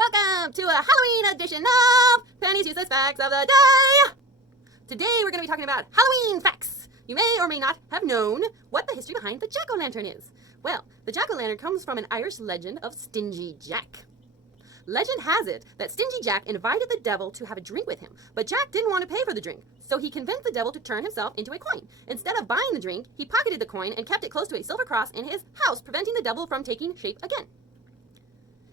Welcome to a Halloween edition of Penny's Useless Facts of the Day. Today we're going to be talking about Halloween facts. You may or may not have known what the history behind the jack-o'-lantern is. Well, the jack-o'-lantern comes from an Irish legend of Stingy Jack. Legend has it that Stingy Jack invited the devil to have a drink with him, but Jack didn't want to pay for the drink, so he convinced the devil to turn himself into a coin. Instead of buying the drink, he pocketed the coin and kept it close to a silver cross in his house, preventing the devil from taking shape again.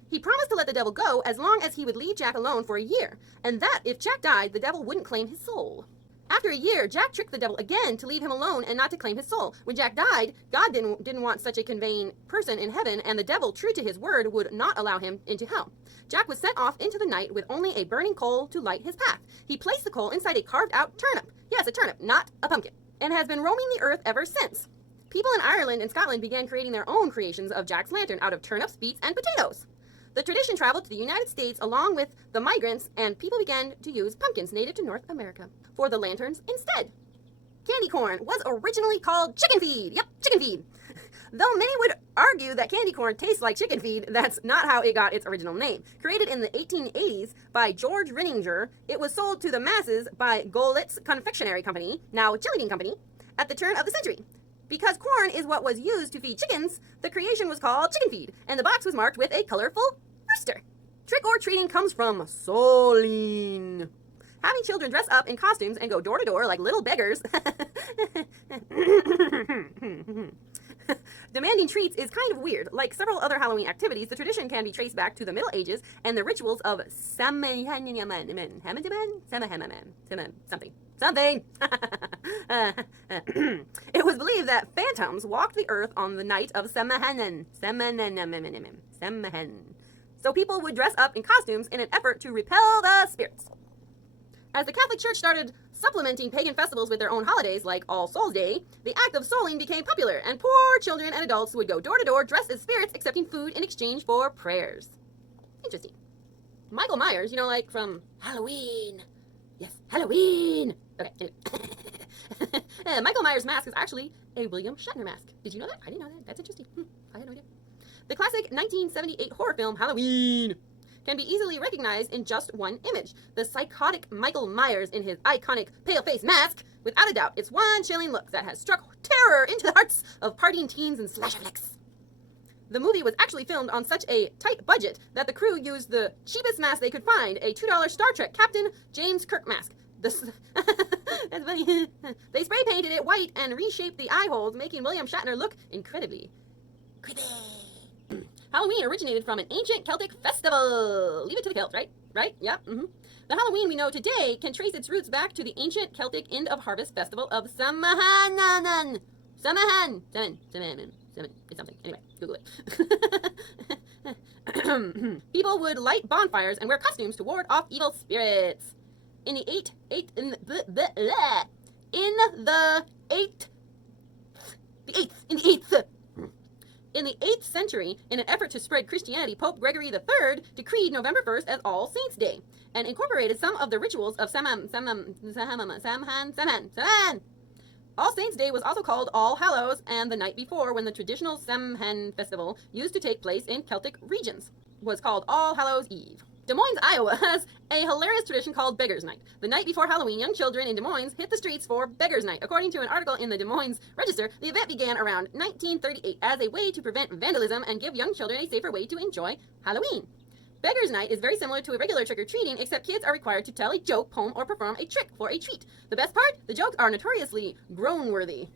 He promised to let the devil go as long as he would leave Jack alone for a year, and that if Jack died, the devil wouldn't claim his soul. After a year, Jack tricked the devil again to leave him alone and not to claim his soul. When Jack died, God didn't want such a conveying person in heaven, and the devil, true to his word, would not allow him into hell. Jack was sent off into the night with only a burning coal to light his path. He placed the coal inside a carved-out turnip. Yes, a turnip, not a pumpkin, and has been roaming the earth ever since. People in Ireland and Scotland began creating their own creations of Jack's lantern out of turnips, beets, and potatoes. The tradition traveled to the United States along with the migrants, and people began to use pumpkins native to North America for the lanterns instead. Candy corn was originally called chicken feed. Yep, chicken feed. Though many would argue that candy corn tastes like chicken feed, that's not how it got its original name. Created in the 1880s by George Rinninger, it was sold to the masses by Goelitz Confectionery Company, now Jelly Bean Company, at the turn of the century. Because corn is what was used to feed chickens, the creation was called chicken feed, and the box was marked with a colorful rooster. Trick-or-treating comes from souling. Having children dress up in costumes and go door to door like little beggars demanding treats is kind of weird. Like several other Halloween activities, the tradition can be traced back to the Middle Ages and the rituals of something. It was believed that phantoms walked the earth on the night of Samhain. So people would dress up in costumes in an effort to repel the spirits. As the Catholic Church started supplementing pagan festivals with their own holidays, like All Souls Day, the act of souling became popular, and poor children and adults would go door to door dressed as spirits, accepting food in exchange for prayers. Interesting. Michael Myers, like from Halloween. Yes, Halloween. Okay, anyway. Michael Myers' mask is actually a William Shatner mask. Did you know that? I didn't know that. That's interesting. I had no idea. The classic 1978 horror film Halloween can be easily recognized in just one image. The psychotic Michael Myers in his iconic pale-face mask. Without a doubt, it's one chilling look that has struck terror into the hearts of partying teens and slasher flicks. The movie was actually filmed on such a tight budget that the crew used the cheapest mask they could find, a $2 Star Trek Captain James Kirk mask. That's funny. They spray painted it white and reshaped the eye holes, making William Shatner look incredibly creepy. Halloween originated from an ancient Celtic festival. Leave it to the Celts, right? Right? Yep. The Halloween we know today can trace its roots back to the ancient Celtic end of harvest festival of Samhain. It's something. Anyway, Google it. People would light bonfires and wear costumes to ward off evil spirits. In the 8th century, in an effort to spread Christianity, Pope Gregory III decreed November 1st as All Saints' Day and incorporated some of the rituals of Samhain. All Saints' Day was also called All Hallows, and the night before, when the traditional Samhain festival used to take place in Celtic regions, was called All Hallows' Eve. Des Moines, Iowa has a hilarious tradition called Beggar's Night. The night before Halloween, young children in Des Moines hit the streets for Beggar's Night. According to an article in the Des Moines Register, the event began around 1938 as a way to prevent vandalism and give young children a safer way to enjoy Halloween. Beggar's Night is very similar to a regular trick-or-treating, except kids are required to tell a joke, poem, or perform a trick for a treat. The best part? The jokes are notoriously groan-worthy.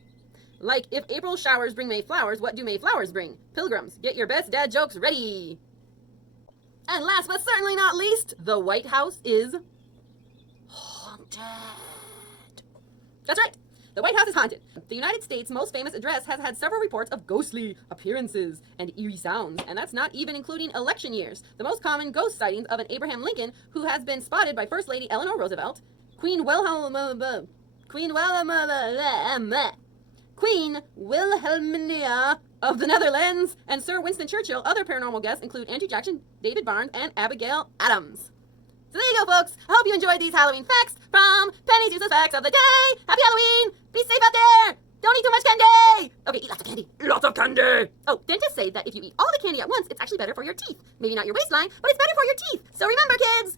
Like, if April showers bring May flowers, what do May flowers bring? Pilgrims, get your best dad jokes ready! And last but certainly not least, the White House is haunted. That's right. The White House is haunted. The United States' most famous address has had several reports of ghostly appearances and eerie sounds, and that's not even including election years. The most common ghost sightings of an Abraham Lincoln, who has been spotted by First Lady Eleanor Roosevelt, Queen Wilhelmina of the Netherlands, and Sir Winston Churchill. Other paranormal guests include Andrew Jackson, David Barnes, and Abigail Adams. So there you go, folks. I hope you enjoyed these Halloween facts from Penny's Useless Facts of the Day. Happy Halloween! Be safe out there! Don't eat too much candy! Okay, eat lots of candy. Lots of candy! Oh, dentists say that if you eat all the candy at once, it's actually better for your teeth. Maybe not your waistline, but it's better for your teeth. So remember, kids,